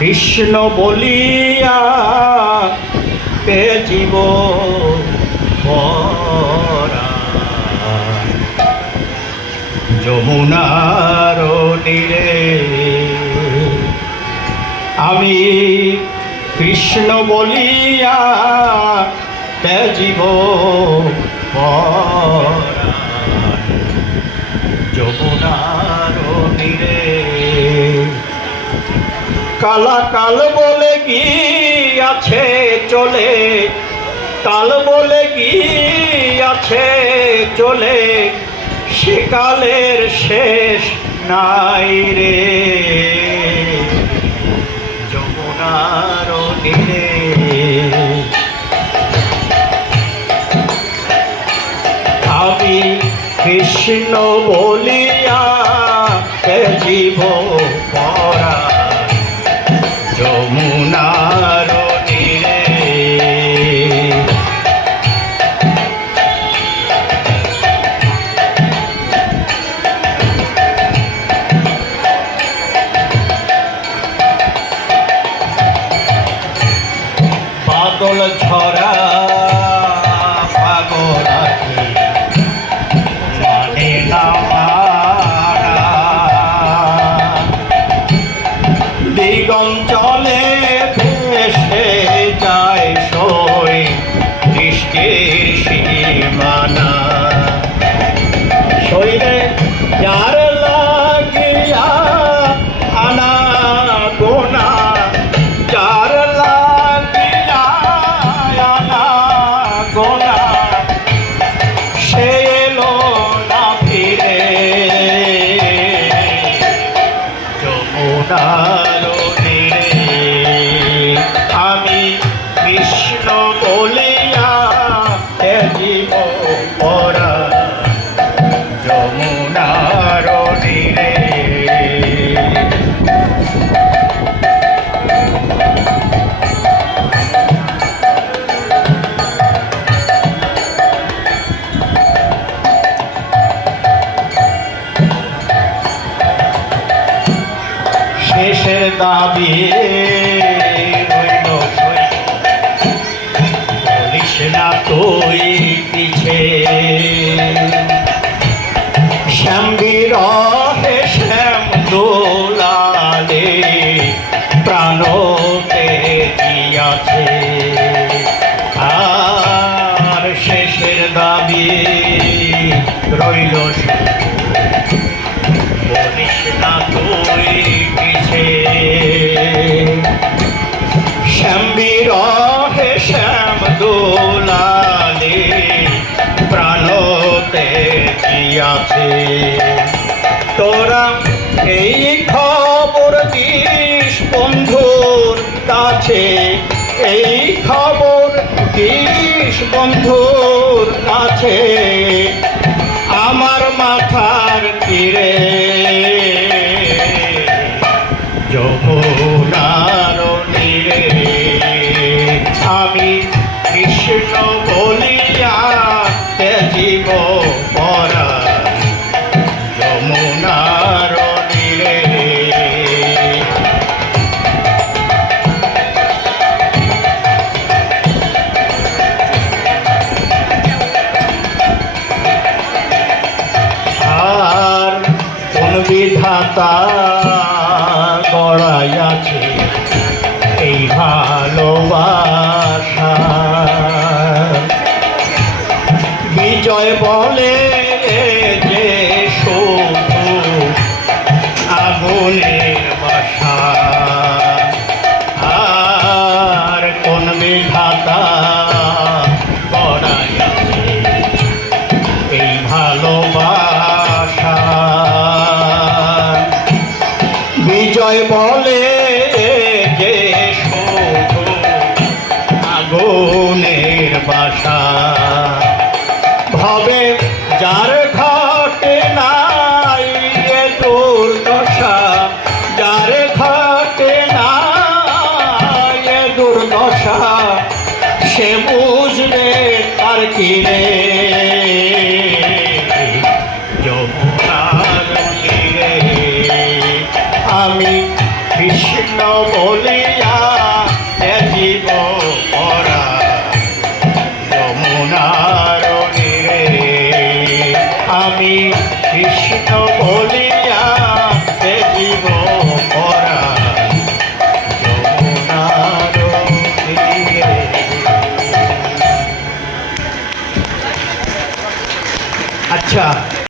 কৃষ্ণ বলিয়া কে জীব। যমুনার তীরে আমি কৃষ্ণ বলিয়া তেজিব পরাণ। কালা কাল বলে গিয়াছে চলে? কাল বলে গিয়াছে চলে? সে কালের শেষ নাই রে। যমুনার আমি কৃষ্ণ বলিয়া কে দাবি। বলিস না তুই পিছে। শ্যামবীর হে শ্যাম দোলালে, প্রাণতে দিয়াছে। আর শেষের দাবি রইল শ্যামবীর হে শ্যাম দোলালে প্রাণতে আছে তোরা এই খবর দিস বন্ধুর কাছে, এই খবর দিস বন্ধুর কাছে। আমার মাথার তীরে বিধাতা বাসা ভবে যার ঘটে নাই এ দুর্দশা, যার ঘটে নাই এ দুর্দশা, সে বুঝবে আর কি